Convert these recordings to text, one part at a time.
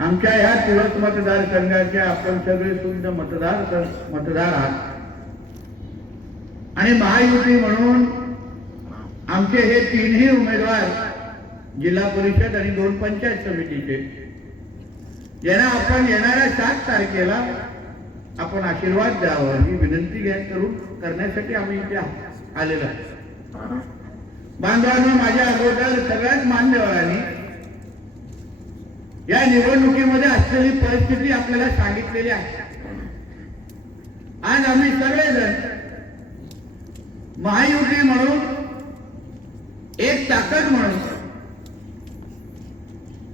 आमच्या ह्या तुळस मतदारसंघाचे आपण सगळे सुद्धा मतदार आहात आणि महायुती म्हणून आमचे हे तीनही उमेदवार जिल्हा परिषद आणि 2 पंचायत समितीचे यांना आपण येणाऱ्या 7 तारखेला आपण आशीर्वाद द्यावा ही विनंती करण्यासाठी आम्ही इथे आलेलो आहोत. बांधवांनो, माझ्या अगोदर सगळ्याच मान्यवरांनी या निवडणुकीमध्ये असलेली परिस्थिती आपल्याला सांगितलेली आहे. आज आम्ही सगळेजण महायुती म्हणून एक ताकद म्हणून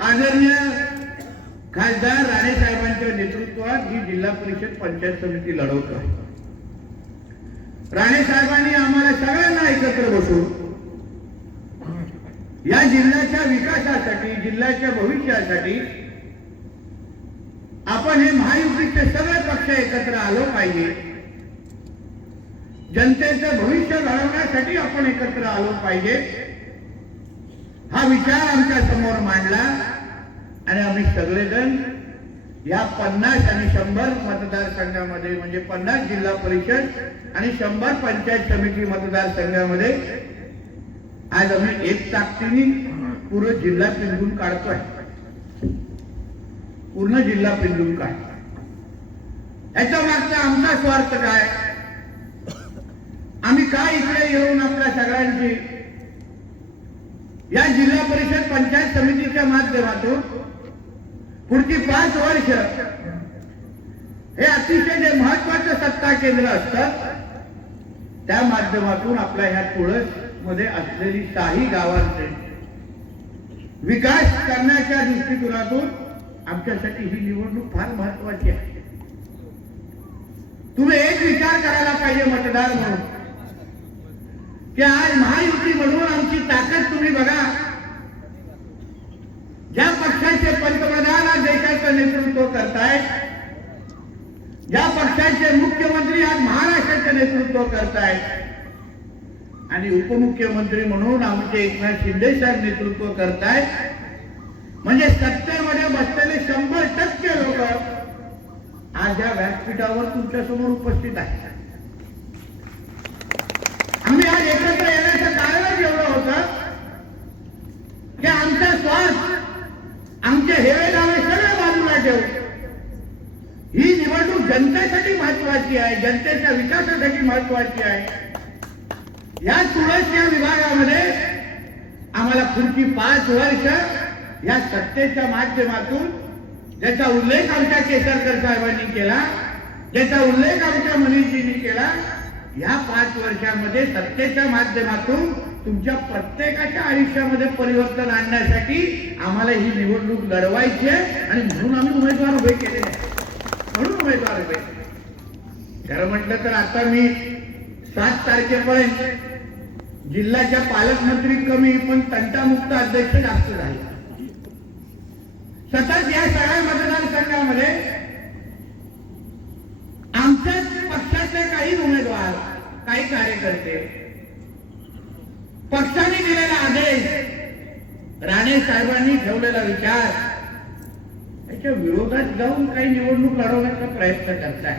आदरणीय खासदार राणे साहेबांच्या नेतृत्वात ही जिल्हा परिषद पंचायत समिती लढवतो आहे. राणे साहेबांनी आम्हाला सगळ्यांना एकत्र बसून या जिल्ह्याच्या विकासासाठी, जिल्ह्याच्या भविष्यासाठी आपण हे महायुतीचे सगळे पक्ष एकत्र आलो पाहिजे. जनतेचं भविष्य घडवण्यासाठी आपण एकत्र आलो पाहिजे हा विचार आमच्या समोर मांडला आणि आम्ही सगळेजण या 50 आणि 100 मतदारसंघामध्ये म्हणजे 50 जिल्हा परिषद आणि 100 पंचायत समिती मतदारसंघामध्ये आज आम्ही एक ताकदीने पूर्ण जिल्हा पिंजून काढतोय. पूर्ण जिल्हा पिंजून काढतो. याच्या मागचा आमचा स्वार्थ काय? आम्ही काय इकडे येऊन आपल्या सगळ्यांची या जिल्हा परिषद पंचायत समितीच्या माध्यमातून पुढची 5 वर्ष हे अतिशय जे महत्वाचं सत्ता केंद्र असतं त्या माध्यमातून आपल्या ह्या तुळस मध्ये असलेली 6 गावांचे विकास करण्याच्या दृष्टिकोनातून आमच्यासाठी ही निवडणूक फार महत्वाची आहे. तुम्ही एक विचार करायला पाहिजे मतदार म्हणून की आज महायुती म्हणून आमची ताकद तुम्ही बघा. ज्या पक्षाचे पंतप्रधान आज देशाचं नेतृत्व करतायत, ज्या पक्षाचे मुख्यमंत्री आज महाराष्ट्राचे नेतृत्व करतायत आणि उपमुख्यमंत्री म्हणून आमचे एकनाथ शिंदे साहेब नेतृत्व करतायत, म्हणजे सत्तेमध्ये बसलेले 100% लोक आज या व्यासपीठावर तुमच्या समोर उपस्थित आहेत. आम्ही आज एकत्र येण्याचं कारणच एवढं होतं की आमचा स्वार्थ, आमचे हेवेदावे सगळे बाजूला ठेवून ही निवडणूक जनतेसाठी महत्वाची आहे, जनतेच्या विकासासाठी महत्वाची आहे. या तुळस या विभागामध्ये आम्हाला पुढची 5 वर्ष या सत्तेच्या माध्यमातून ज्याचा उल्लेख आमच्या केसरकर साहेबांनी केला, ज्याचा उल्लेख आमच्या मनीषजींनी केला, या 5 वर्षामध्ये सत्तेच्या माध्यमातून तुमच्या प्रत्येकाच्या आयुष्यामध्ये परिवर्तन आणण्यासाठी आम्हाला ही निवडणूक लढवायची आहे आणि म्हणून आम्ही उमेदवार उभे केलेले आहे. म्हणून उमेदवार उभे खरं म्हटलं तर आता मी 7 तारखेपर्यंत जिल्ह्याच्या पालकमंत्री कमी पण तंटामुक्त अध्यक्ष जास्त झाले. सतत या सगळ्या मतदारसंघामध्ये आमच्याच पक्षाचे काही उमेदवार, काही कार्यकर्ते पक्षाने दिलेला आदेश, राणे साहेबांनी ठेवलेला विचार याच्या विरोधात जाऊन काही निवडणूक लढवण्याचा प्रयत्न करताय.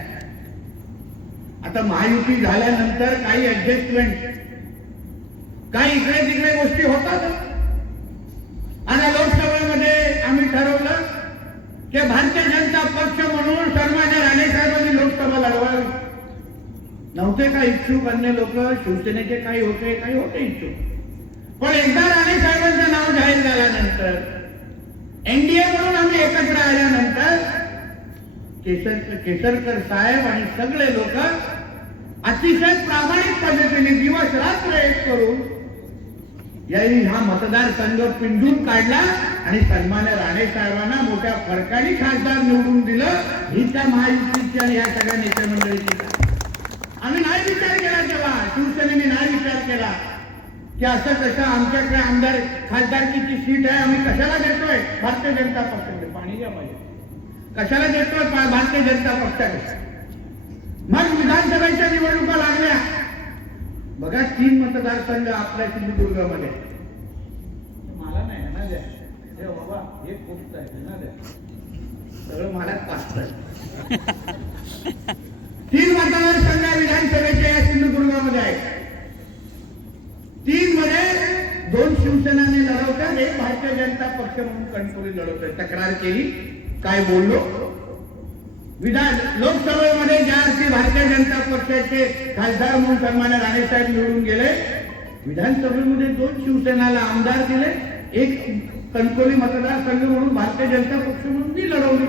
आता महायुती झाल्यानंतर काही ऍडजस्टमेंट, काही इकडे तिकडे गोष्टी होतात. आणि लोकसभेमध्ये आम्ही ठरवलं की भारतीय जनता पक्ष म्हणून सन्मान्य राणे साहेबांनी लोकसभा लढवावी. नव्हते का इच्छुक अन्य लोक, शिवसेनेचे काही होते इच्छुक. पण एकदा राणे साहेबांचं नाव जाहीर झाल्यानंतर, एनडीए म्हणून आम्ही एकत्र आल्यानंतर केसरकर साहेब आणि सगळे लोक अतिशय प्रामाणिक पद्धतीने दिवस रात्र एक करून यावेळी हा मतदारसंघ पिंजून काढला आणि सन्मान्य राणे साहेबांना मोठ्या फरकाने खासदार निवडून दिलं. ही त्या महायुतीची आणि या सगळ्या नेते मंडळीची. आम्ही नाही विचार केला तेव्हा, शिवसेनेने नाही विचार केला की असं कसं आमच्याकडे आमदार खासदारकीची सीट आहे, आम्ही कशाला देतोय भारतीय जनता पक्षाकडे. पाणी घ्या पाहिजे, कशाला देतोय भारतीय जनता पक्षाकडे. मग विधानसभेच्या निवडणुका लागल्या. बघा 3 मतदारसंघ आपल्या सिंधुदुर्गामध्ये. मला नाही ना द्या, हे बाबा हे खूप आहे ना द्या. सगळं मलाच पाचतं. 3 मतदारसंघ विधानसभेच्या या सिंधुदुर्गामध्ये आहे. 3 मध्ये 2 शिवसेनाने लढवतात, 1 भारतीय जनता पक्ष म्हणून कणकवली लढवतोय. तक्रार केली, काय बोललो. विधान लोकसभेमध्ये ज्या अर्थी भारतीय जनता पक्षाचे खासदार म्हणून सन्मान्य राणेसाहेब निवडून गेले, विधानसभेमध्ये 2 शिवसेनाला आमदार दिले, 1 कणकवली मतदारसंघ म्हणून भारतीय जनता पक्ष म्हणून मी लढवली.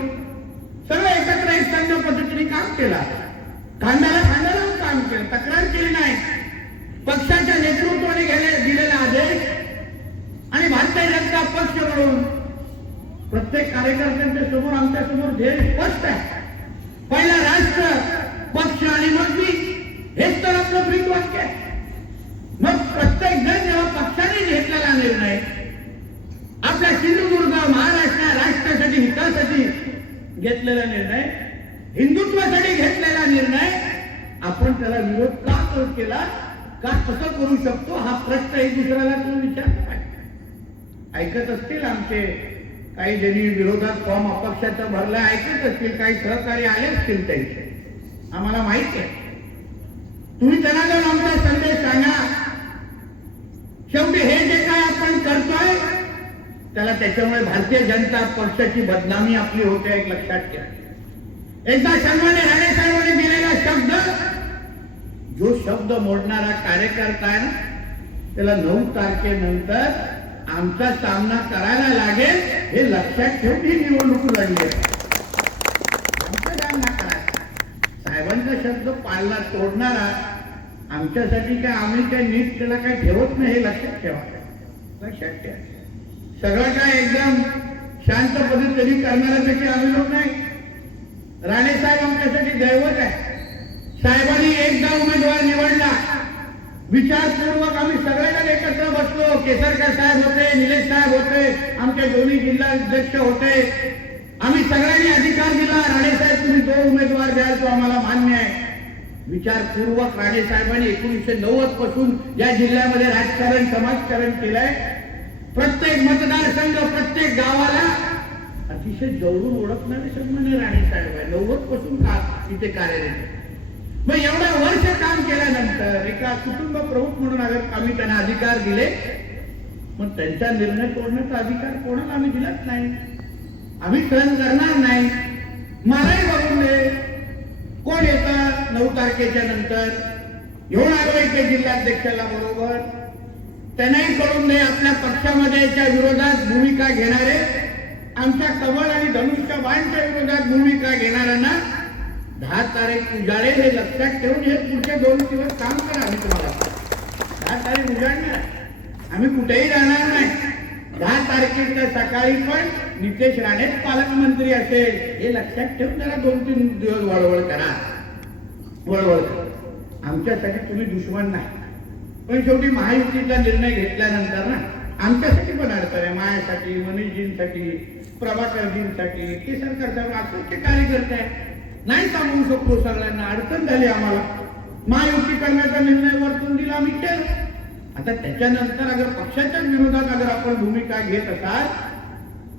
सगळं एकत्र एक संघ पद्धतीने काम केला, खांद्याला खांदा लावून काम केलं, तक्रार केली नाही. पक्षाच्या नेतृत्वाने दिलेला आदेश आणि भारतीय जनता पक्ष म्हणून प्रत्येक कार्यकर्त्यांच्या समोर आमच्या समोर ध्येय स्पष्ट आहे. पहिला राष्ट्र, पक्ष आणि मग मी, हेच तर आपलं ब्रीद वाक्य आहे. मग प्रत्येक जण जेव्हा पक्षाने घेतलेला निर्णय, आपल्या सिंधुदुर्ग महाराष्ट्र राष्ट्रासाठी हितासाठी घेतलेला निर्णय, हिंदुत्वासाठी घेतलेला निर्णय, आपण त्याला विरोध का केला, का कसं करू शकतो, हा प्रश्न एक दुसऱ्याला तुम्ही विचार ऐकत असतील. आमचे काही जणी विरोधात फॉर्म अपक्षाचा भरला ऐकत असतील, काही सहकारी आले असतील, त्यांचे आम्हाला माहिती आहे. तुम्ही त्यांना जाऊन आमचा संदेश सांगा. शेवटी हे जे काय आपण करतोय त्याला त्याच्यामुळे भारतीय जनता पक्षाची बदनामी आपली होते, एक लक्षात घ्या. एकदा सन्मान्य राणेसाहेबांनी दिलेला शब्द, जो शब्द मोडणारा कार्यकर्ता आहे ना, त्याला 9 तारखेनंतर आमचा सामना करायला लागेल, हे लक्षात ठेवून ही निवडणूक लढली आहे. आमचा सामना करायचा, साहेबांचा शब्द पाळला तोडणारा आमच्यासाठी काय, आम्ही काय नीट त्याला काय ठेवत नाही, हे लक्षात ठेवा. लक्षात ठेवा. सगळं काय एकदम शांत पद्धतीने करणाऱ्यापैकी आम्ही लोक नाही. राणेसाहेब आमच्यासाठी दैवत आहे. साहेबांनी एकदा उमेदवार निवडला, विचारपूर्वक आम्ही सगळेजण एकत्र बसलो. केसरकर साहेब होते, निलेश साहेब होते, आमचे दोन्ही जिल्हा अध्यक्ष होते. आम्ही सगळ्यांनी अधिकार दिला, राणेसाहेब तुम्ही 2 उमेदवार द्याल, तो आम्हाला मान्य आहे. विचारपूर्वक राणेसाहेबांनी 1990 पासून या जिल्ह्यामध्ये राजकारण समाजकारण केलंय. प्रत्येक मतदारसंघ, प्रत्येक गावाला अतिशय जवळून ओळखणारे सन्मान्य राणेसाहेब आहे. 90 पासून इथे कार्यरत. मग एवढ्या वर्ष काम केल्यानंतर एका कुटुंब प्रमुख म्हणून अगर आम्ही त्यांना अधिकार दिले, मग त्यांचा निर्णय तोडण्याचा अधिकार कोणाला आम्ही दिलाच नाही. आम्ही सहन करणार नाही. मलाही बघून दे कोण येतं 9 तारखेच्या नंतर, घेऊन आलो इथे जिल्हाध्यक्षाला बरोबर, त्यांनाही कळून दे आपल्या पक्षामध्ये याच्या विरोधात भूमिका घेणारे, आमच्या कमळ आणि धनुष्यबाणच्या विरोधात भूमिका घेणाऱ्यांना 10 तारीख उजाडेल, हे लक्षात ठेवून हे पुढचे 2 दिवस काम करा. आम्ही तुम्हाला 10 तारीख उजाडणार, आम्ही कुठेही राहणार नाही. 10 तारखेच्या सकाळी पण नितेश राणेच पालकमंत्री असेल, हे लक्षात ठेवून जरा 2-3 दिवस वळवळ करा. वळवळ करा. आमच्यासाठी तुम्ही दुश्मन नाही, पण शेवटी महायुतीचा निर्णय घेतल्यानंतर ना आमच्यासाठी पण अडचण आहे. माझ्यासाठी, मनीषजींसाठी, प्रभाकरजींसाठी, केसरकर साहेब असंच ते कार्यकर्ते आहे, नाही सांगू शकतो सगळ्यांना. अडचण झाली आम्हाला. महायुती करण्याचा निर्णय वरतून दिला, आम्ही केलं. आता त्याच्यानंतर अगर पक्षाच्या विरोधात अगर आपण भूमिका घेत असाल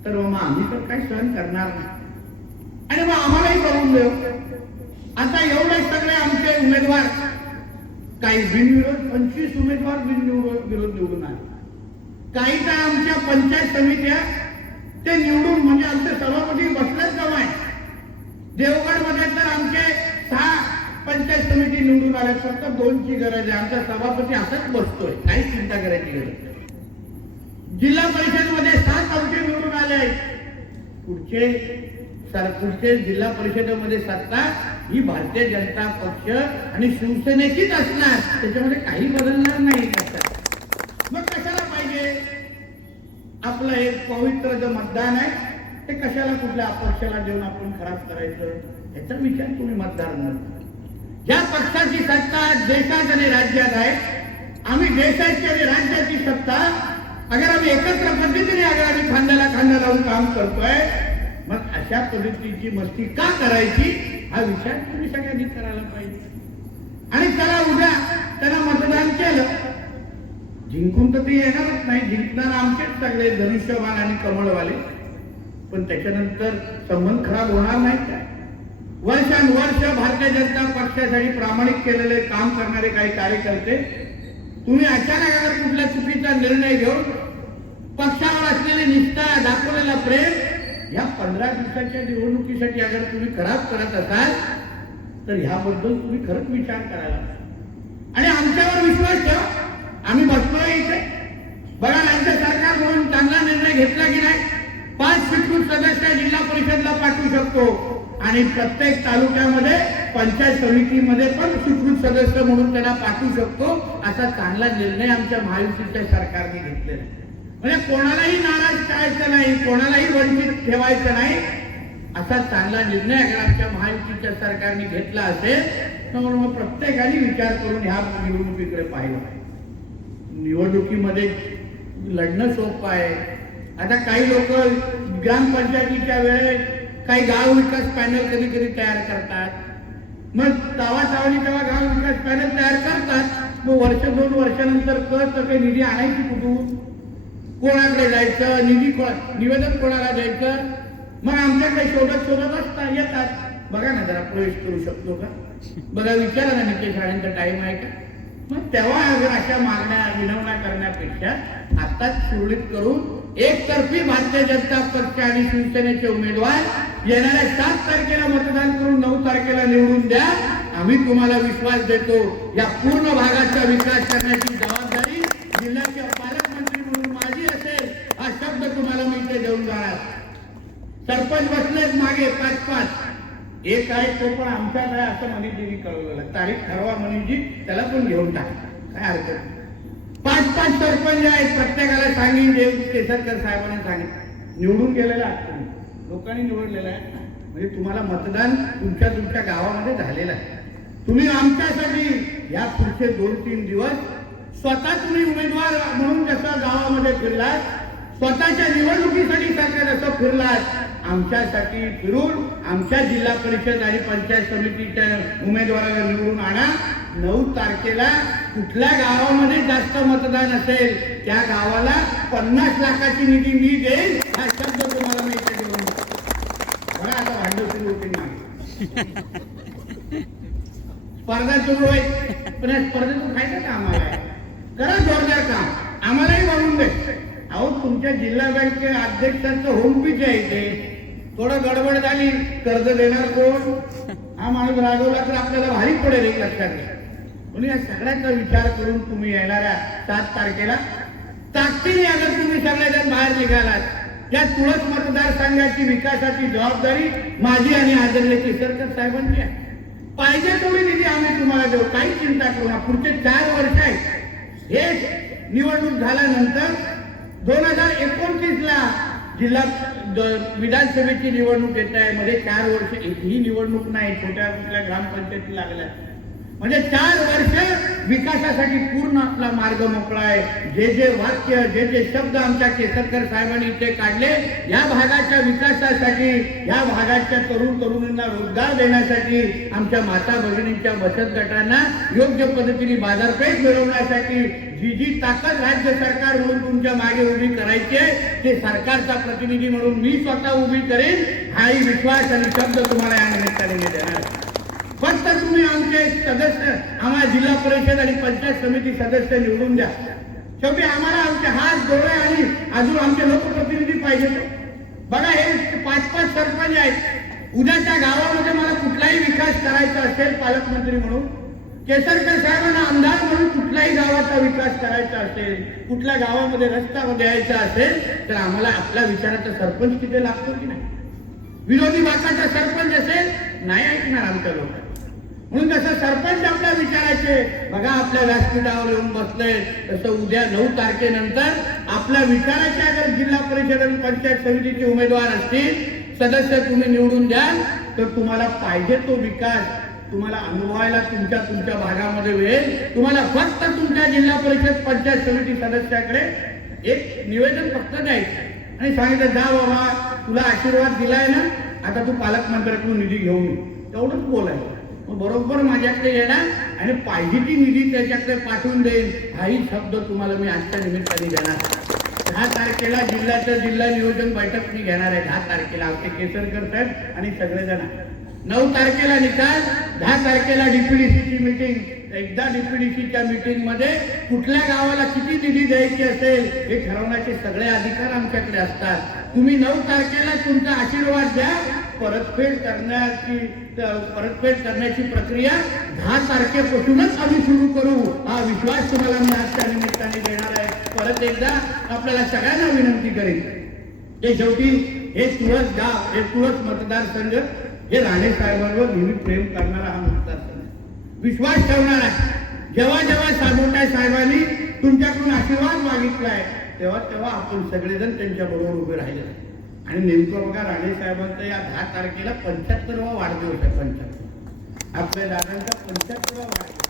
तर मग आम्ही तर काही सहन करणार नाही. आणि मग आम्हालाही करून देऊ. आता एवढे सगळे आमचे उमेदवार, काही बिनविरोध 25 उमेदवार बिनविरोध निवडून आले. काही तर आमच्या पंचायत समित्या ते निवडून, म्हणजे आमचे सभापती बसलेच जमाय. देवगडमध्ये तर आमचे 6 पंचायत समिती निवडून आल्या. फक्त 2ची गरज आहे. आमचा सभापती असाच बसतोय, काही चिंता करायची गरज नाही. जिल्हा परिषदमध्ये 7 आमचे निवडून आले. पुढचे जिल्हा परिषदेमध्ये सत्ता ही भारतीय जनता पक्ष आणि शिवसेनेचीच असणार, त्याच्यामध्ये काही बदलणार नाही. मग कशाला पाहिजे आपलं हे पवित्र जे मतदान आहे ते कशाला कुठल्या अपक्षाला देऊन आपण खराब करायचं, याचा विचार तुम्ही मतदार म्हणता. ज्या पक्षाची सत्ता देशात आणि राज्यात आहे, आम्ही देशाची आणि राज्याची सत्ता अगर आम्ही एकत्र पद्धतीने अगर आम्ही खांद्याला खांदा लावून काम करतोय, मग अशा पद्धतीची मस्ती का करायची, हा विचार तुम्ही सगळ्यांनी करायला पाहिजे. आणि त्याला उद्या त्यांना मतदान केलं, जिंकून तर ते येणारच नाही. जिंकणार आमचेच सगळे धनुष्यबाण आणि कमळवाले. पण त्याच्यानंतर संबंध खराब होणार नाही का? वर्षानुवर्ष भारतीय जनता पक्षासाठी प्रामाणिक केलेले काम करणारे काही कार्यकर्ते तुम्ही अचानक अगर कुठल्या चुकीचा निर्णय घेऊन पक्षावर असलेली निष्ठा दाखवलेला प्रेम या 15 दिवसाच्या निवडणुकीसाठी अगर तुम्ही खराब करत असाल तर ह्याबद्दल तुम्ही खरंच विचार करायला आणि आमच्यावर विश्वास ठेवा. आम्ही बसलोय इथे बघा, राज्य सरकार म्हणून चांगला निर्णय घेतला की नाही. 5 स्वीकृत सदस्य जिल्हा परिषदला पाठवू शकतो आणि प्रत्येक तालुक्यामध्ये पंचायत समितीमध्ये पण स्वीकृत सदस्य म्हणून त्यांना पाठवू शकतो. असा चांगला निर्णय आमच्या महायुतीच्या सरकारने घेतलेला आहे. म्हणजे कोणालाही नाराज करायचं नाही, कोणालाही वंचित ठेवायचं नाही, असा चांगला निर्णय अगर आमच्या महायुतीच्या सरकारने घेतला असेल तर मग प्रत्येकाने विचार करून ह्या निवडणुकीकडे पाहिलं पाहिजे. निवडणुकीमध्ये लढणं सोपं आहे. आता काही लोक ग्रामपंचायतीच्या वेळेस काही गाव विकास पॅनल कधी कधी तयार करतात, मग तावातावानी तेव्हा गाव विकास पॅनल तयार करतात, मग वर्ष 2 वर्षानंतर कळतं काही निधी आणायची कुठून, कोणाकडे जायचं, निवेदन कोणाला द्यायचं, मग आमच्याकडे शोधत असतात येतात. बघा ना जरा प्रवेश करू शकतो का, बघा विचारा ना नितेश राणेंचा टाइम आहे का. मग तेव्हा अगर अशा मागण्या विनवण्या करण्यापेक्षा आताच सुरळीत करून एकतर्फी भारतीय जनता पक्ष आणि शिवसेनेचे उमेदवार येणाऱ्या 7 तारखेला मतदान करून 9 तारखेला निवडून द्या. आम्ही तुम्हाला विश्वास देतो या पूर्ण भागाचा विकास करण्याची जबाबदारी जिल्ह्याचे पालकमंत्री म्हणून माझी असेल हा शब्द तुम्हाला मी इथे देऊन जाणार. सरपंच बसलेत मागे 5-5, एक आहे तो पण आमचा काय असं मनीषजींनी कळवलेलं, तारीख ठरवा मनीषजी, त्याला पण घेऊन टाका, काय हरकत नाही. 5-5 सरपंच आहेत, प्रत्येकाला सांगेन जे केसरकर साहेबांनी सांगितलं. निवडून गेलेला आहे, लोकांनी निवडलेला आहे, म्हणजे तुम्हाला मतदान तुमच्या गावामध्ये झालेलं आहे. तुम्ही आमच्यासाठी या पुढचे 2-3 दिवस स्वतः तुम्ही उमेदवार म्हणून जसं गावामध्ये फिरलात, स्वतःच्या निवडणुकीसाठी सारखं जसं फिरलात, आमच्यासाठी फिरून आमच्या जिल्हा परिषद आणि पंचायत समितीच्या उमेदवाराला निवडून आणा. 9 तारखेला कुठल्या गावामध्ये जास्त मतदान असेल त्या गावाला 50 लाखाची निधी मी देईल हा शब्द तुम्हाला मी इथे देऊन बघा. आता भांडण सुरू होते स्पर्धा सुरू आहे, पण या स्पर्धेतून खायचं का आम्हाला, करा जोरदार काम, आम्हालाही वाढून दे. अहो तुमच्या जिल्हा बँके अध्यक्षाचं होम पिच आहे इथे, थोडं गडबड झाली कर्ज देणार कोण, हा माणूस रागवला तर आपल्याला भारी पडेल एक लक्षात घ्या. म्हणून या सगळ्याचा विचार करून तुम्ही येणाऱ्या 7 तारखेला ताकदीने अगर तुम्ही सगळेजण बाहेर निघालात, या तुळस मतदारसंघाची विकासाची जबाबदारी माझी आणि आदरणीय केसरकर साहेबांची आहे. पाहिजे तेवढी निधी आम्ही तुम्हाला देऊ, काही चिंता करू नका. पुढचे 4 वर्ष आहेत. हे निवडणूक झाल्यानंतर 2029ला जिल्हा विधानसभेची निवडणूक येत आहे. मध्ये 4 वर्ष एकही निवडणूक नाही, छोट्या कुठल्या ग्रामपंचायती लागल्या, म्हणजे 4 वर्ष विकासासाठी पूर्ण आपला मार्ग मोकळा आहे. जे वाक्य जे शब्द आमच्या केसरकर साहेबांनी इथे काढले, या भागाच्या विकासासाठी, या भागाच्या तरुणींना रोजगार देण्यासाठी, आमच्या माता भगिनींच्या बचत गटांना योग्य पद्धतीने बाजारपेठ मिळवण्यासाठी जी ताकद राज्य सरकार म्हणून तुमच्या मागे उभी करायची आहे ते सरकारचा प्रतिनिधी म्हणून मी स्वतः उभी करेन. हाही विश्वास आणि शब्द तुम्हाला या निमित्ताने देणार. फक्त तुम्ही आमचे सदस्य, आम्हाला जिल्हा परिषद आणि पंचायत समिती सदस्य निवडून द्या. शेवटी आम्हाला आमचे हात, डोळे आणि अजून आमचे लोकप्रतिनिधी पाहिजे. बघा हे 5-5 सरपंच आहेत. उद्याच्या गावामध्ये मला कुठलाही विकास करायचा असेल पालकमंत्री म्हणून, केसरकर साहेबांना आमदार म्हणून कुठल्याही गावाचा विकास करायचा असेल, कुठल्या गावामध्ये रस्ता द्यायचा असेल तर आम्हाला आपल्या विचाराचा सरपंच तिथे लागतो की नाही. विरोधी बाकाचा सरपंच असेल नाही ऐकणार आमच्या लोकांना. म्हणून जसं सरपंच आपल्या विचाराचे बघा आपल्या व्यासपीठावर येऊन बसले, तसं उद्या 9 तारखेनंतर आपल्या विचाराचे अगर जिल्हा परिषद आणि पंचायत समितीचे उमेदवार असतील, सदस्य तुम्ही निवडून द्याल तर तुम्हाला पाहिजे तो विकास तुम्हाला अनुभवायला तुमच्या भागामध्ये मिळेल. तुम्हाला फक्त तुमच्या जिल्हा परिषद पंचायत समिती सदस्याकडे एक निवेदन फक्त द्यायचं आणि सांगितलं जा बाबा तुला आशीर्वाद दिलाय ना, आता तू पालकमंत्र्याकडून निधी घेऊन ये, तेवढंच बोलायचं. बरोबर माझ्याकडे येणार आणि पाहिजे ती निधी त्याच्याकडे पाठवून देईल. हाही शब्द तुम्हाला मी आजच्या निमित्ताने देणार. 10 तारखेला जिल्ह्याचं जिल्हा नियोजन बैठक मी घेणार आहे. 10 तारखेला आमचे केसरकर साहेब आणि सगळेजण. 9 तारखेला निकाल, 10 तारखेला डीपीडीसीची मीटिंग. एकदा डीपीडीसीच्या मीटिंग मध्ये कुठल्या गावाला किती निधी द्यायची असेल हे ठरवण्याचे सगळे अधिकार आमच्याकडे असतात. तुम्ही 9 तारखेला तुमचा आशीर्वाद द्या. परतफेड करण्याची प्रक्रिया 10 तारखेपासूनच आम्ही सुरू करू. हा विश्वास तुम्हाला मी आजच्या निमित्ताने देणार आहे. परत एकदा आपल्याला सगळ्यांना विनंती करेन, हे शेवटी हे तुळस गाव, हे तुळस मतदारसंघ, हे राणे साहेबांवर नेहमी प्रेम करणारा हा मतदारसंघ, विश्वास ठेवणार आहे. जेव्हा जेव्हा साबोटा साहेबांनी तुमच्याकडून आशीर्वाद मागितलाय तेव्हा तेव्हा आपण सगळेजण त्यांच्या बरोबर उभे राहिले. आणि नेमकं बघा, राणे साहेबांचा या 10 तारखेला 75वा वाढदिवस आहे. 75 आपल्या दादांचा 75वा वाढदिवस.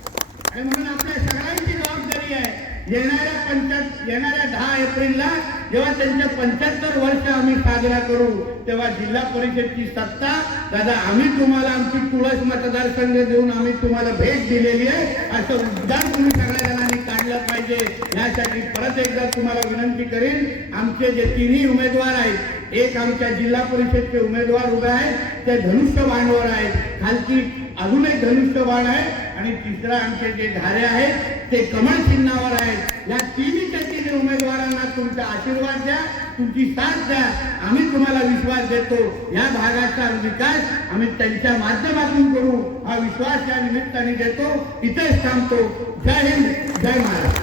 आणि म्हणून आपल्या सगळ्यांची जबाबदारी आहे, येणाऱ्या 10 एप्रिलला जेव्हा त्यांच्या 75 वर्ष आम्ही साजरा करू तेव्हा जिल्हा परिषदची सत्ता दादा आम्ही तुम्हाला आमची तुळस मतदारसंघ देऊन आम्ही तुम्हाला भेट दिलेली आहे असं उद्गार तुम्ही सगळ्या जणांनी काढलं पाहिजे. यासाठी परत एकदा तुम्हाला विनंती करेन, आमचे जे तिन्ही उमेदवार आहेत, एक आमच्या जिल्हा परिषदचे उमेदवार उभे आहेत ते धनुष्यबाणवर आहेत, खालची अजून एक धनुष्यबाण आहे आणि तिसरा आमचे जे धारे आहेत ते कमळ चिन्हावर आहेत. या तिन्ही उमेदवारांना तुमचा आशीर्वाद द्या, तुमची साथ द्या. आम्ही तुम्हाला विश्वास देतो, या भागाचा विकास आम्ही त्यांच्या माध्यमातून करू हा विश्वास या निमित्ताने देतो. इथेच थांबतो. जय हिंद, जय महाराष्ट्र.